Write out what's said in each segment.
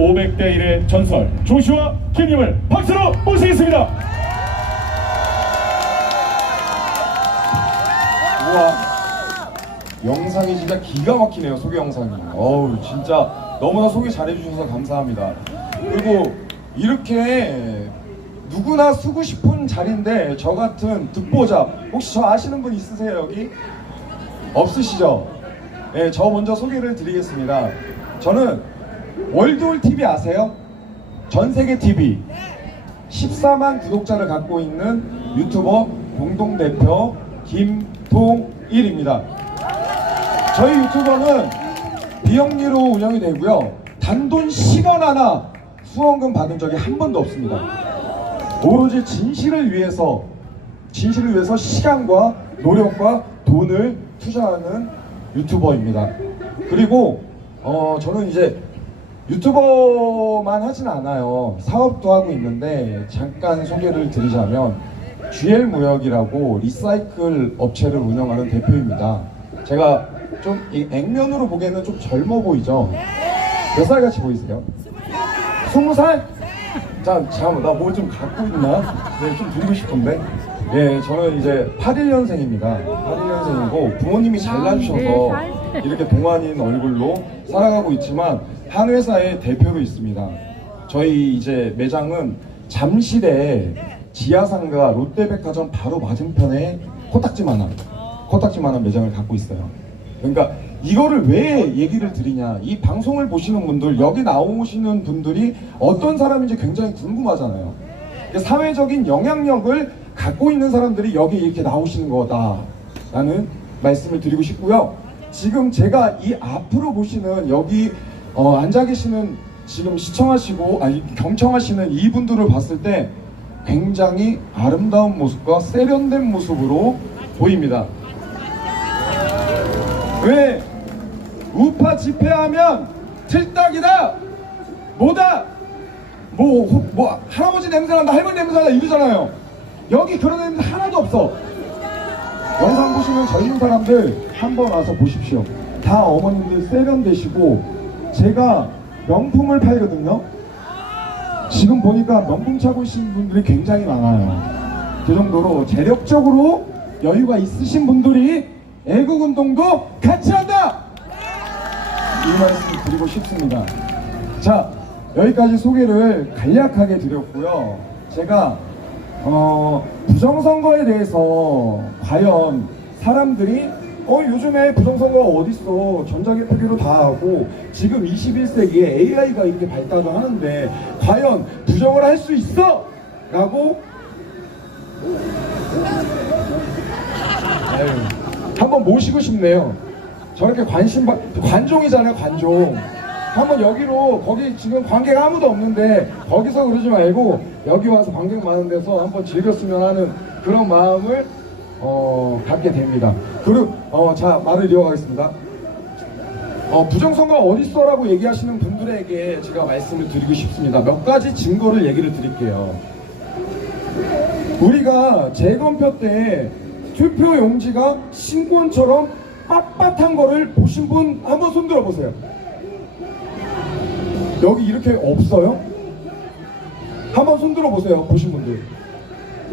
500대 1의 전설 조슈아 킴님을 박수로 모시겠습니다. 우와, 영상이 진짜 기가 막히네요. 소개 영상이. 어우, 진짜 너무나 소개 잘해주셔서 감사합니다. 그리고 이렇게 누구나 쓰고 싶은 자리인데 저 같은 듣보잡, 혹시 저 아시는 분 있으세요 여기? 없으시죠? 네, 저 먼저 소개를 드리겠습니다. 저는 월드올 TV 아세요? 전세계 TV 14만 구독자를 갖고 있는 유튜버 공동대표 김동일입니다. 저희 유튜버는 비영리로 운영이 되고요, 단돈 10원 하나 후원금 받은 적이 한 번도 없습니다. 오로지 진실을 위해서 시간과 노력과 돈을 투자하는 유튜버입니다. 그리고 저는 이제 유튜버만 하진 않아요. 사업도 하고 있는데 잠깐 소개를 드리자면 GL무역이라고 리사이클 업체를 운영하는 대표입니다. 제가 좀 액면으로 보기에는 좀 젊어 보이죠? 몇 살 같이 보이세요? 20살? 자, 잠깐만, 나 뭐 좀 갖고 있나? 네, 좀 드리고 싶은데. 예, 저는 이제 81년생입니다. 81년생이고 부모님이 잘나주셔서 이렇게 동안인 얼굴로 살아가고 있지만 한 회사의 대표로 있습니다. 저희 이제 매장은 잠실에 지하상가 롯데백화점 바로 맞은편에 코딱지만한 매장을 갖고 있어요. 그러니까 이거를 왜 얘기를 드리냐, 이 방송을 보시는 분들, 여기 나오시는 분들이 어떤 사람인지 굉장히 궁금하잖아요. 사회적인 영향력을 갖고 있는 사람들이 여기 이렇게 나오시는 거다라는 말씀을 드리고 싶고요. 지금 제가 이 앞으로 보시는 여기 앉아 계시는, 지금 시청하시고 경청하시는 이분들을 봤을 때 굉장히 아름다운 모습과 세련된 모습으로 보입니다. 왜? 우파 집회하면 틀딱이다, 뭐다, 뭐 할아버지 냄새 난다, 할머니 냄새 난다 이러잖아요. 여기 그런 냄새 하나도 없어. 영상 보시면 젊은 사람들 한번 와서 보십시오. 다 어머님들 세련되시고, 제가 명품을 팔거든요. 지금 보니까 명품 차고 계신 분들이 굉장히 많아요. 그 정도로 재력적으로 여유가 있으신 분들이 애국운동도 같이 한다! 이 말씀 드리고 싶습니다. 자, 여기까지 소개를 간략하게 드렸고요. 제가 부정선거에 대해서 과연 사람들이 요즘에 부정선거가 어딨어, 전자개표기로 다 하고 지금 21세기에 AI가 이렇게 발달을 하는데 과연 부정을 할 수 있어? 라고 한번 모시고 싶네요. 저렇게 관종이잖아요, 관종. 한번 여기로, 거기 지금 관객 아무도 없는데 거기서 그러지 말고 여기 와서 관객 많은 데서 한번 즐겼으면 하는 그런 마음을 갖게 됩니다. 그리고 자, 말을 이어가겠습니다. 부정선거가 어딨어 라고 얘기하시는 분들에게 제가 말씀을 드리고 싶습니다. 몇 가지 증거를 얘기를 드릴게요. 우리가 재검표 때 투표 용지가 신권처럼 빳빳한 거를 보신 분 한번 손 들어보세요. 여기 이렇게 없어요? 한번 손 들어보세요, 보신 분들.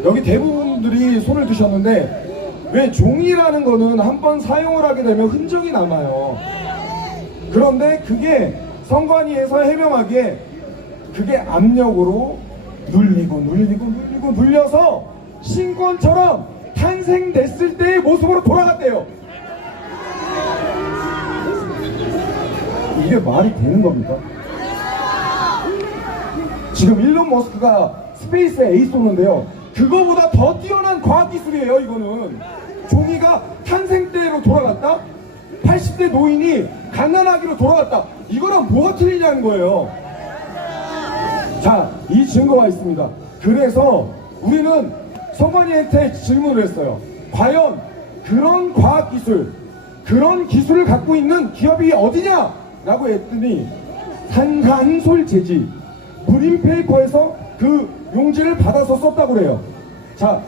여기 대부분들이 손을 드셨는데, 왜 종이라는 거는 한번 사용을 하게 되면 흔적이 남아요. 그런데 그게 선관위에서 해명하기에 그게 압력으로 눌려서 신권처럼 탄생됐을 때의 모습으로 돌아갔대요. 이게 말이 되는 겁니까? 지금 일론 머스크가 스페이스에 A 쏘는데요, 그거보다 더 뛰어난 과학기술이에요. 이거는 종이가 탄생 때로 돌아갔다, 80대 노인이 갓난아기로 돌아갔다, 이거랑 뭐가 틀리냐는 거예요. 자, 이 증거가 있습니다. 그래서 우리는 선관위한테 질문을 했어요. 과연 그런 과학기술, 그런 기술을 갖고 있는 기업이 어디냐? 라고 했더니 한솔재지 무림페이퍼에서 그 용지를 받아서 썼다고 그래요. 자,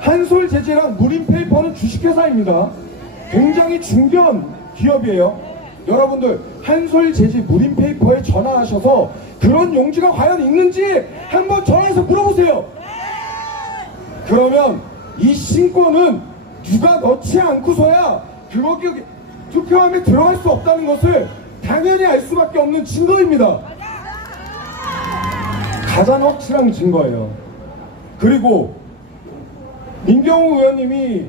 한솔재지랑 무림페이퍼는 주식회사입니다. 굉장히 중견 기업이에요. 여러분들 한솔재지 무림페이퍼에 전화하셔서 그런 용지가 과연 있는지 한번 전화해서 물어보세요. 그러면 이 신권은 누가 넣지 않고서야 그거기 투표함에 들어갈 수 없다는 것을 당연히 알 수밖에 없는 증거입니다. 가장 확실한 증거예요. 그리고 민경우 의원님이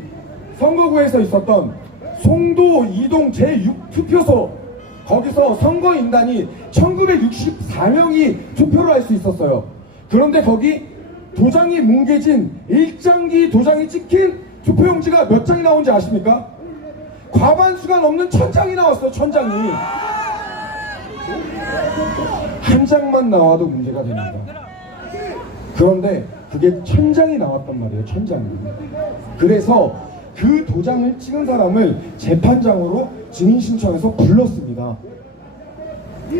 선거구에서 있었던 송도 이동 제6투표소, 거기서 선거인단이 1964명이 투표를 할 수 있었어요. 그런데 거기 도장이 뭉개진 일장기 도장이 찍힌 투표용지가 몇 장이 나온지 아십니까? 과반수가 넘는 1000장이 나왔어요. 1000장이. 한 장만 나와도 문제가 됩니다. 그런데 그게 1000장이 나왔단 말이에요. 1000장이. 그래서 그 도장을 찍은 사람을 재판장으로 증인 신청해서 불렀습니다.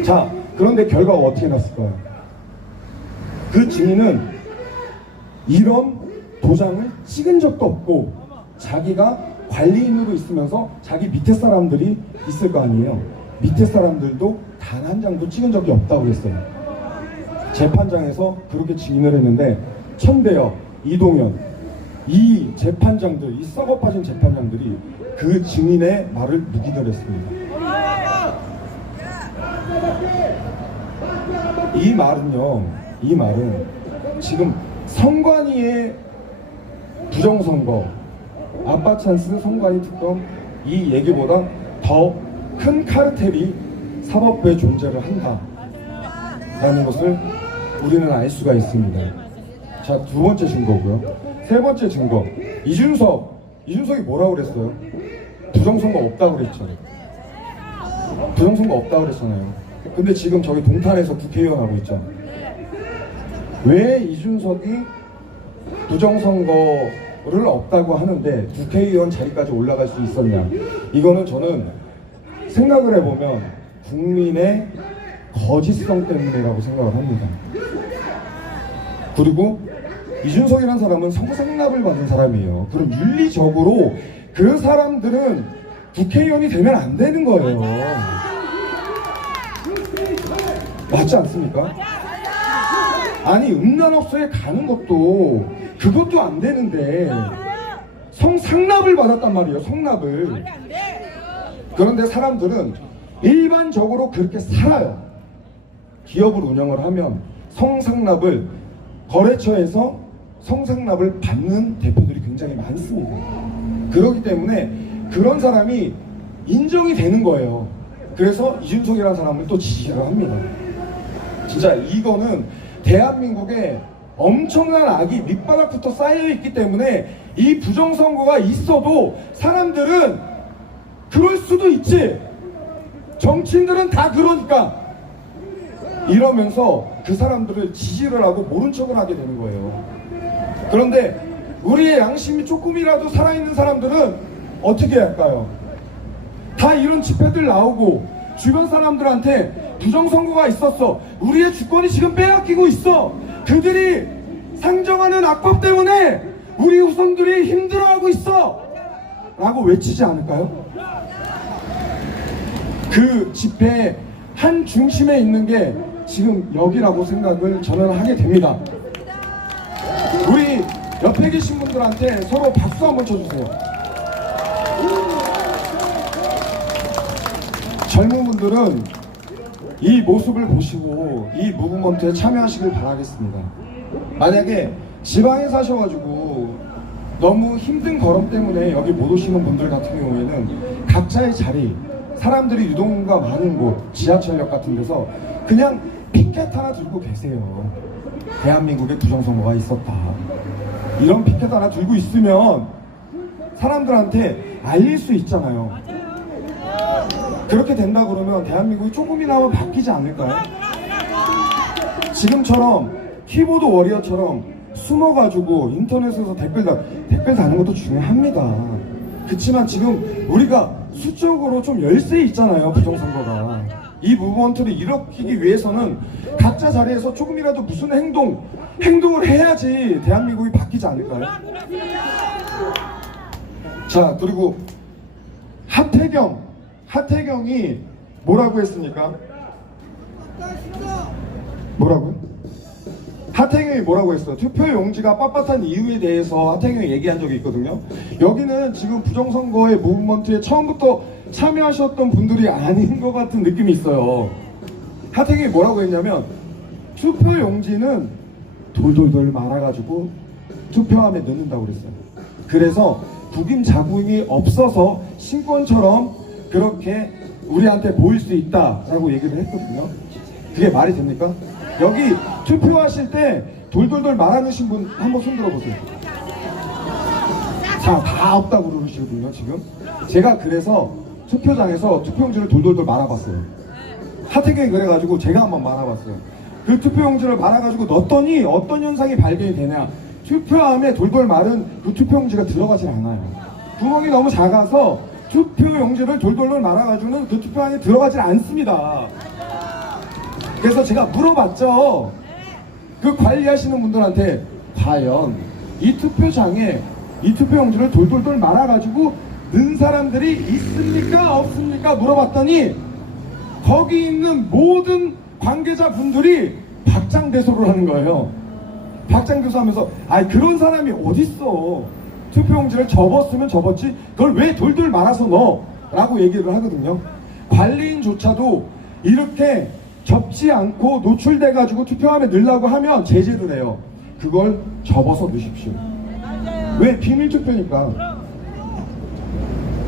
자, 그런데 결과가 어떻게 났을까요? 그 증인은 이런 도장을 찍은 적도 없고 자기가 관리인으로 있으면서 자기 밑에 사람들이 있을 거 아니에요. 밑에 사람들도 단 한 장도 찍은 적이 없다고 했어요. 재판장에서 그렇게 증인을 했는데 천대엽, 이동현, 이 재판장들, 이 썩어 빠진 재판장들이 그 증인의 말을 묵인을 했습니다. 이 말은 지금 선관위의 부정선거, 아빠 찬스 선관위 특검 이 얘기보다 더 큰 카르텔이 사법부에 존재를 한다라는 것을 우리는 알 수가 있습니다. 자, 두 번째 증거고요. 세 번째 증거, 이준석이 뭐라고 그랬어요? 부정선거 없다고 그랬잖아요. 부정선거 없다고 그랬잖아요. 근데 지금 저기 동탄에서 국회의원 하고 있잖아요. 왜 이준석이 부정선거를 없다고 하는데 국회의원 자리까지 올라갈 수 있었냐? 이거는 저는 생각을 해보면 국민의 거짓성 때문이라고 생각을 합니다. 그리고 이준석이라는 사람은 성상납을 받은 사람이에요. 그럼 윤리적으로 그 사람들은 국회의원이 되면 안 되는 거예요. 맞지 않습니까? 아니, 음란업소에 가는 것도 그것도 안 되는데 성상납을 받았단 말이에요. 성납을. 그런데 사람들은 일반적으로 그렇게 살아요. 기업을 운영을 하면 성상납을, 거래처에서 성상납을 받는 대표들이 굉장히 많습니다. 그렇기 때문에 그런 사람이 인정이 되는 거예요. 그래서 이준석이라는 사람을 또 지지를 합니다. 진짜 이거는 대한민국에 엄청난 악이 밑바닥부터 쌓여있기 때문에 이 부정선거가 있어도 사람들은 그럴 수도 있지, 정치인들은 다 그러니까 이러면서 그 사람들을 지지를 하고 모른 척을 하게 되는 거예요. 그런데 우리의 양심이 조금이라도 살아있는 사람들은 어떻게 할까요? 다 이런 집회들 나오고 주변 사람들한테 부정선거가 있었어, 우리의 주권이 지금 빼앗기고 있어, 그들이 상정하는 악법 때문에 우리 후손들이 힘들어하고 있어 라고 외치지 않을까요? 그 집회의 한 중심에 있는 게 지금 여기라고 생각을 저는 하게 됩니다. 우리 옆에 계신 분들한테 서로 박수 한번 쳐주세요. 젊은 분들은 이 모습을 보시고 이 무브먼트에 참여하시길 바라겠습니다. 만약에 지방에 사셔가지고 너무 힘든 걸음 때문에 여기 못 오시는 분들 같은 경우에는 각자의 자리, 사람들이 유동인구가 많은 곳, 지하철역 같은 데서 그냥 피켓 하나 들고 계세요. 대한민국에 부정선거가 있었다, 이런 피켓 하나 들고 있으면 사람들한테 알릴 수 있잖아요. 그렇게 된다 그러면 대한민국이 조금이나마 바뀌지 않을까요? 지금처럼 키보드 워리어처럼 숨어가지고 인터넷에서 댓글 다는 것도 중요합니다. 그렇지만 지금 우리가 수적으로 좀 열세 있잖아요. 부정선거가. 이 무브먼트를 일으키기 위해서는 각자 자리에서 조금이라도 무슨 행동을 해야지 대한민국이 바뀌지 않을까요? 자, 그리고 하태경이 뭐라고 했습니까? 뭐라고요? 하태경이 뭐라고 했어? 투표 용지가 빳빳한 이유에 대해서 하태경이 얘기한 적이 있거든요. 여기는 지금 부정선거의 무브먼트에 처음부터 참여하셨던 분들이 아닌 것 같은 느낌이 있어요. 하태경이 뭐라고 했냐면 투표 용지는 돌돌돌 말아가지고 투표함에 넣는다고 그랬어요. 그래서 구김 자국이 없어서 신권처럼 그렇게 우리한테 보일 수 있다라고 얘기를 했거든요. 그게 말이 됩니까? 여기 투표하실 때 돌돌돌 말아놓으신 분 한번 손 들어보세요. 자, 다 없다고 그러시거든요, 지금. 제가 그래서 투표장에서 투표용지를 돌돌돌 말아봤어요. 하태경이 그래가지고 제가 한번 말아봤어요. 그 투표용지를 말아가지고 넣었더니 어떤 현상이 발견이 되냐. 투표함에 돌돌 마른 그 투표용지가 들어가질 않아요. 구멍이 너무 작아서 투표용지를 돌돌돌 말아가지고는 그 투표함에 들어가질 않습니다. 그래서 제가 물어봤죠. 그 관리하시는 분들한테 과연 이 투표장에 이 투표용지를 돌돌돌 말아가지고 넣은 사람들이 있습니까? 없습니까? 물어봤더니 거기 있는 모든 관계자분들이 박장대소를 하는 거예요. 박장대소하면서 아이 그런 사람이 어딨어. 투표용지를 접었으면 접었지 그걸 왜 돌돌 말아서 넣어? 라고 얘기를 하거든요. 관리인조차도 이렇게 접지 않고 노출돼가지고 투표함에 넣으려고 하면 제재를 해요. 그걸 접어서 넣으십시오. 왜? 비밀투표니까.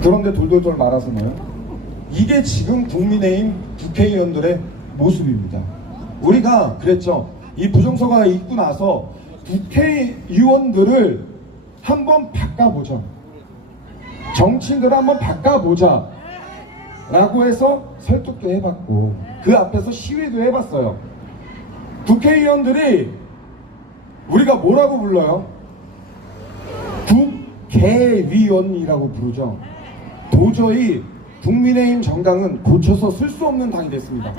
그런데 돌돌돌 말아서 넣어요? 이게 지금 국민의힘 국회의원들의 모습입니다. 우리가 그랬죠. 이 부정선거가 있고 나서 국회의원들을 한번 바꿔보자. 정치인들을 한번 바꿔보자. 라고 해서 설득도 해봤고 그 앞에서 시위도 해봤어요. 국회의원들이 우리가 뭐라고 불러요? 국회의원이라고 부르죠. 도저히 국민의힘 정당은 고쳐서 쓸 수 없는 당이 됐습니다.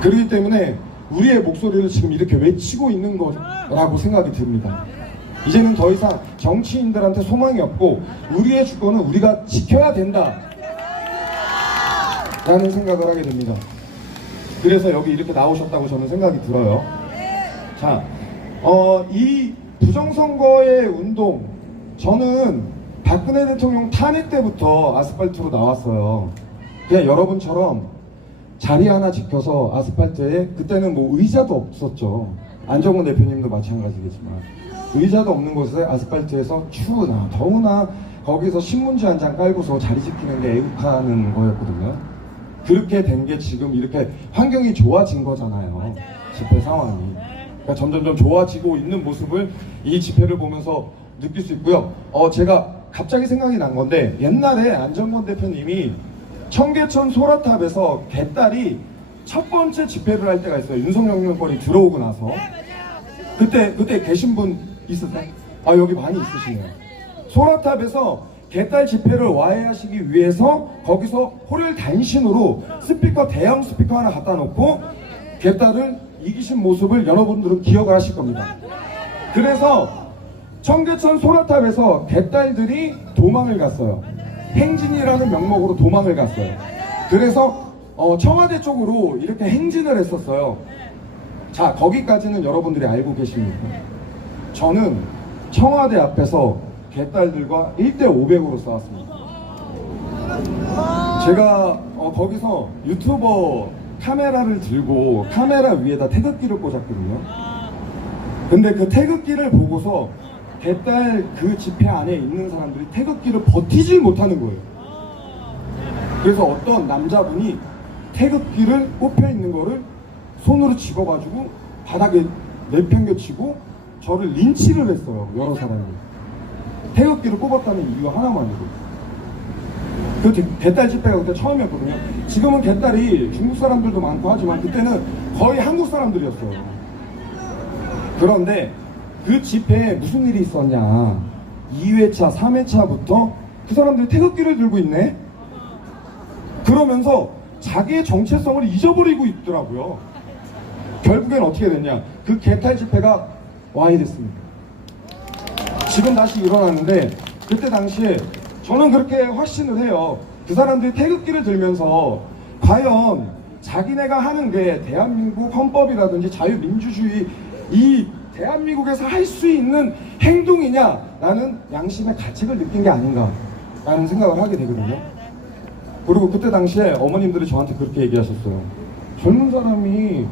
그렇기 때문에 우리의 목소리를 지금 이렇게 외치고 있는 거라고 생각이 듭니다. 이제는 더 이상 정치인들한테 소망이 없고 우리의 주권은 우리가 지켜야 된다 라는 생각을 하게 됩니다. 그래서 여기 이렇게 나오셨다고 저는 생각이 들어요. 자, 이 부정선거의 운동, 저는 박근혜 대통령 탄핵 때부터 아스팔트로 나왔어요. 그냥 여러분처럼 자리 하나 지켜서 아스팔트에, 그때는 뭐 의자도 없었죠. 안정훈 대표님도 마찬가지겠지만 의자도 없는 곳에 아스팔트에서 추우나 더우나 거기서 신문지 한 장 깔고서 자리 지키는 게 애국하는 거였거든요. 그렇게 된 게 지금 이렇게 환경이 좋아진 거잖아요. 집회 상황이. 그러니까 점점점 좋아지고 있는 모습을 이 집회를 보면서 느낄 수 있고요. 제가 갑자기 생각이 난 건데, 옛날에 안정권 대표님이 청계천 소라탑에서 개딸이 첫 번째 집회를 할 때가 있어요. 윤석열 정권이 들어오고 나서. 그때 계신 분 있으세요? 아, 여기 많이 있으시네요. 소라탑에서 개딸 집회를 와해하시기 위해서 거기서 호를 단신으로 스피커, 대형 스피커 하나 갖다 놓고 개딸을 이기신 모습을 여러분들은 기억을 하실 겁니다. 그래서 청계천 소라탑에서 개딸들이 도망을 갔어요. 행진이라는 명목으로 도망을 갔어요. 그래서 청와대 쪽으로 이렇게 행진을 했었어요. 자, 거기까지는 여러분들이 알고 계십니까? 저는 청와대 앞에서 개딸들과 1대500으로 싸웠습니다. 제가 거기서 유튜버 카메라를 들고 카메라 위에다 태극기를 꽂았거든요. 근데 그 태극기를 보고서 개딸 그 집회 안에 있는 사람들이 태극기를 버티질 못하는 거예요. 그래서 어떤 남자분이 태극기를 꼽혀 있는 거를 손으로 집어가지고 바닥에 내팽겨치고 저를 린치를 했어요. 여러 사람이. 태극기를 꼽았다는 이유 하나만으로. 그 개딸 집회가 그때 처음이었거든요. 지금은 개딸이 중국 사람들도 많고 하지만 그때는 거의 한국 사람들이었어요. 그런데 그 집회에 무슨 일이 있었냐, 2회차, 3회차부터 그 사람들이 태극기를 들고 있네? 그러면서 자기의 정체성을 잊어버리고 있더라고요. 결국엔 어떻게 됐냐, 그 개딸 집회가 와해됐습니다. 지금 다시 일어났는데, 그때 당시에 저는 그렇게 확신을 해요. 그 사람들이 태극기를 들면서 과연 자기네가 하는 게 대한민국 헌법이라든지 자유민주주의 이 대한민국에서 할 수 있는 행동이냐? 라는 양심의 가책을 느낀 게 아닌가 라는 생각을 하게 되거든요. 그리고 그때 당시에 어머님들이 저한테 그렇게 얘기하셨어요. 젊은 사람이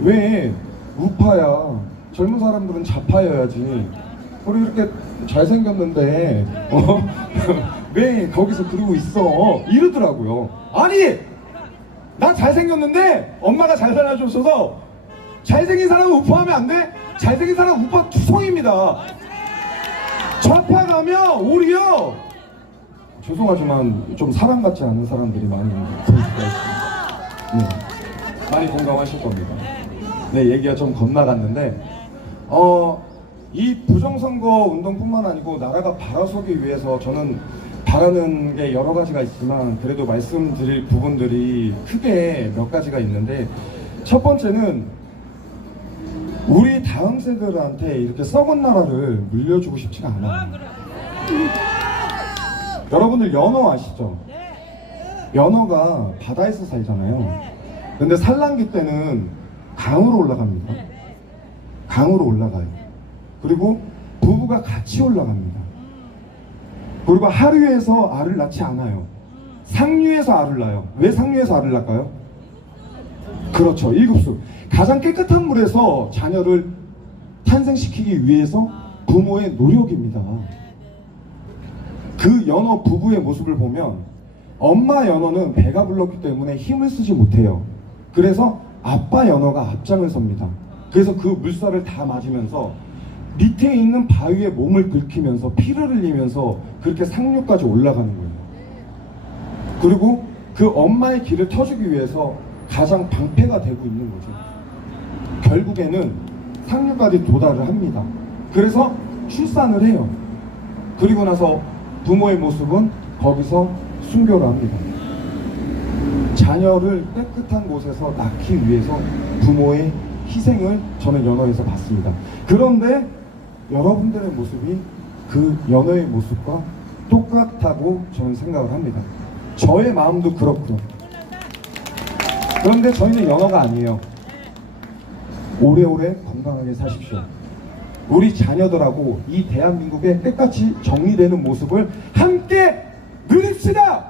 왜 우파야? 젊은 사람들은 좌파여야지. 그리고 이렇게 잘생겼는데 왜 거기서 그러고 있어? 이러더라고요. 아니! 나 잘생겼는데 엄마가 잘 살려줬어서 잘생긴 사람은 우파하면 안 돼? 잘생긴 사람은 우파 투성입니다. 좌파 가면 오히려 죄송하지만 좀 사랑받지 않는 사람들이 많이 선수가 있습니다. 네, 많이 공감하실 겁니다. 네, 얘기가 좀 건너갔는데 이 부정선거 운동뿐만 아니고 나라가 바라서기 위해서 저는 바라는 게 여러 가지가 있지만 그래도 말씀드릴 부분들이 크게 몇 가지가 있는데, 첫 번째는 우리 다음 세대들한테 이렇게 썩은 나라를 물려주고 싶지가 않아요. 여러분들 연어 아시죠? 연어가 바다에서 살잖아요. 근데 산란기 때는 강으로 올라갑니다. 강으로 올라가요. 그리고 부부가 같이 올라갑니다. 그리고 하류에서 알을 낳지 않아요. 상류에서 알을 낳아요. 왜 상류에서 알을 낳을까요? 그렇죠. 일급수. 가장 깨끗한 물에서 자녀를 탄생시키기 위해서 부모의 노력입니다. 그 연어 부부의 모습을 보면 엄마 연어는 배가 불렀기 때문에 힘을 쓰지 못해요. 그래서 아빠 연어가 앞장을 섭니다. 그래서 그 물살을 다 맞으면서 밑에 있는 바위에 몸을 긁히면서 피를 흘리면서 그렇게 상류까지 올라가는 거예요. 그리고 그 엄마의 길을 터주기 위해서 가장 방패가 되고 있는 거죠. 결국에는 상류까지 도달을 합니다. 그래서 출산을 해요. 그리고 나서 부모의 모습은 거기서 순교를 합니다. 자녀를 깨끗한 곳에서 낳기 위해서 부모의 희생을 저는 연어에서 봤습니다. 그런데 여러분들의 모습이 그 연어의 모습과 똑같다고 저는 생각을 합니다. 저의 마음도 그렇고요. 그런데 저희는 연어가 아니에요. 오래오래 건강하게 사십시오. 우리 자녀들하고 이 대한민국의 깨끗이 정리되는 모습을 함께 누립시다.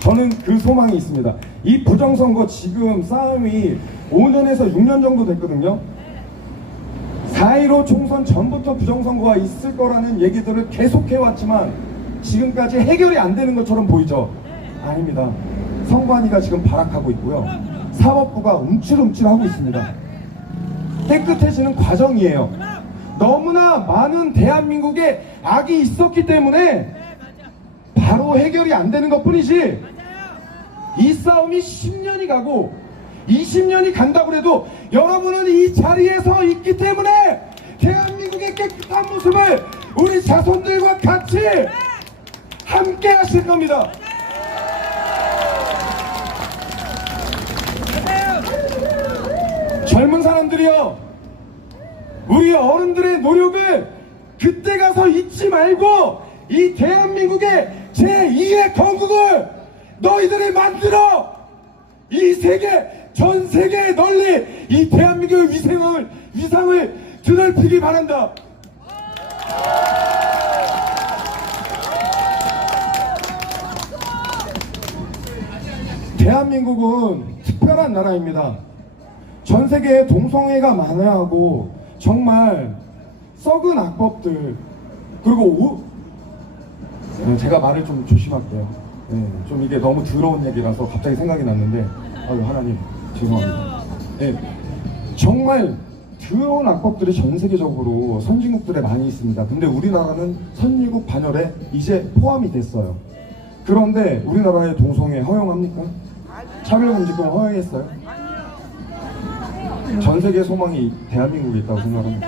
저는 그 소망이 있습니다. 이 부정선거 지금 싸움이 5년에서 6년 정도 됐거든요. 4.15 총선 전부터 부정선거가 있을 거라는 얘기들을 계속해왔지만 지금까지 해결이 안 되는 것처럼 보이죠? 아닙니다. 선관위가 지금 발악하고 있고요. 사법부가 움찔움찔하고 있습니다. 깨끗해지는 과정이에요. 너무나 많은 대한민국에 악이 있었기 때문에 바로 해결이 안 되는 것 뿐이지, 이 싸움이 10년이 가고 20년이 간다고 해도 여러분은 이 자리에 서 있기 때문에 대한민국의 깨끗한 모습을 우리 자손들과 같이 함께 하실 겁니다. 젊은 사람들이요, 우리 어른들의 노력을 그때 가서 잊지 말고 이 대한민국의 제2의 건국을 너희들이 만들어 이 세계, 전 세계에 널리 이 대한민국의 위상을 드넓히기 바란다. 대한민국은 특별한 나라입니다. 전 세계에 동성애가 만회하고 정말 썩은 악법들, 그리고 제가 말을 좀 조심할게요. 네, 좀 이게 너무 더러운 얘기라서 갑자기 생각이 났는데, 아유 하나님 죄송합니다. 네, 정말 더러운 악법들이 전 세계적으로 선진국들에 많이 있습니다. 근데 우리나라는 선진국 반열에 이제 포함이 됐어요. 그런데 우리나라의 동성애 허용합니까? 차별금지권 허용했어요? 전 세계 소망이 대한민국에 있다고 생각합니다.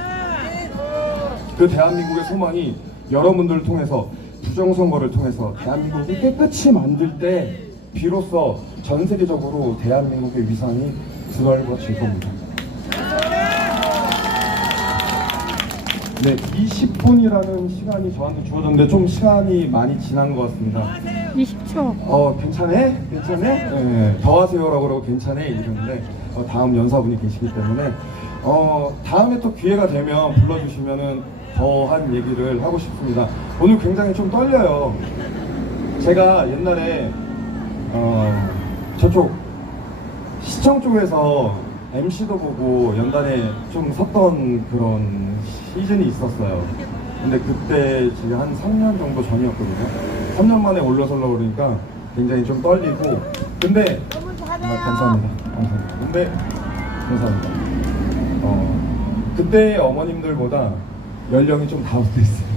그 대한민국의 소망이 여러분들을 통해서, 부정선거를 통해서 대한민국을 깨끗이 만들 때 비로소 전 세계적으로 대한민국의 위상이 드넓어질 겁니다. 네, 20분이라는 시간이 저한테 주어졌는데 좀 시간이 많이 지난 것 같습니다. 20초. 괜찮네? 괜찮네? 네, 더 하세요라고 그러고 괜찮네 이러는데 다음 연사분이 계시기 때문에 다음에 또 기회가 되면 불러주시면은 더 한 얘기를 하고 싶습니다. 오늘 굉장히 좀 떨려요. 제가 옛날에 저쪽 시청 쪽에서 MC도 보고 연단에 좀 섰던 그런 시즌이 있었어요. 근데 그때 지금 한 3년 정도 전이었거든요. 3년 만에 올라서려고 그러니까 굉장히 좀 떨리고. 근데 감사합니다. 감사합니다. 근데 감사합니다. 그때 어머님들보다 연령이 좀 다운돼 있어요.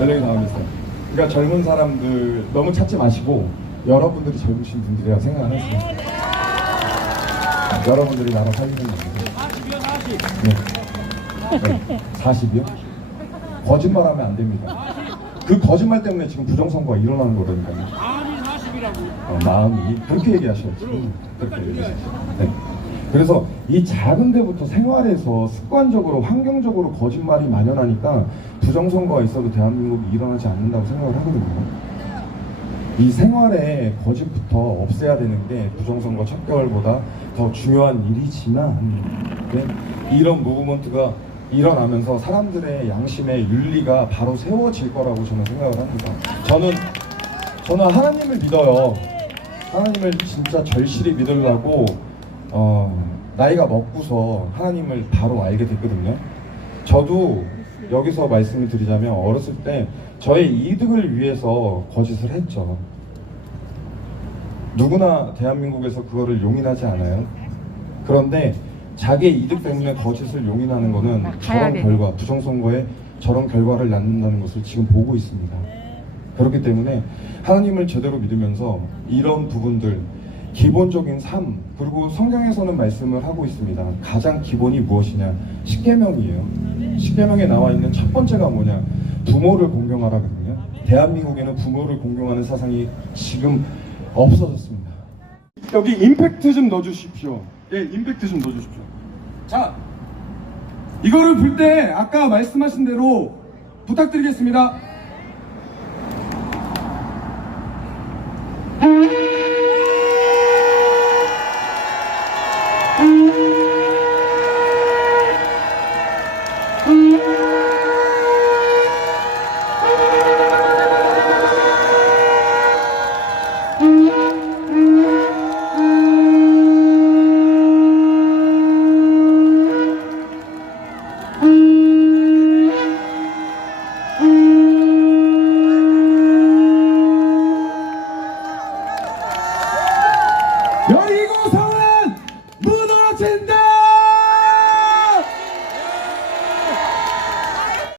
연령이 다운돼 있어요. 그러니까 젊은 사람들 너무 찾지 마시고 여러분들이 젊으신 분들이라고 생각 안 했어요. 여러분들이 나라 살리는 분들. 40이요, 40. 네. 40이요? 거짓말하면 안 됩니다. 그 거짓말 때문에 지금 부정선거가 일어나는 거라니까요. 마음이 40이라고. 마음이 그렇게 얘기하셔야지. 그렇게 얘기하셔야지. 네. 그래서 이 작은 데부터 생활에서 습관적으로 환경적으로 거짓말이 만연하니까 부정선거가 있어도 대한민국이 일어나지 않는다고 생각을 하거든요. 이 생활의 거짓부터 없애야 되는 게 부정선거 척결보다 더 중요한 일이지만 네? 이런 무브먼트가 일어나면서 사람들의 양심의 윤리가 바로 세워질 거라고 저는 생각을 합니다. 저는 하나님을 믿어요. 하나님을 진짜 절실히 믿으려고 나이가 먹고서 하나님을 바로 알게 됐거든요. 저도 여기서 말씀을 드리자면 어렸을 때 저의 이득을 위해서 거짓을 했죠. 누구나 대한민국에서 그거를 용인하지 않아요. 그런데 자기의 이득 때문에 거짓을 용인하는 것은 저런 결과, 부정선거에 저런 결과를 낳는다는 것을 지금 보고 있습니다. 그렇기 때문에 하나님을 제대로 믿으면서 이런 부분들, 기본적인 삶, 그리고 성경에서는 말씀을 하고 있습니다. 가장 기본이 무엇이냐? 십계명이에요. 십계명에 나와 있는 첫 번째가 뭐냐? 부모를 공경하라거든요. 대한민국에는 부모를 공경하는 사상이 지금 없어졌습니다. 여기 임팩트 좀 넣어주십시오. 예, 임팩트 좀 넣어주십시오. 자, 이거를 불 때 아까 말씀하신 대로 부탁드리겠습니다. 여기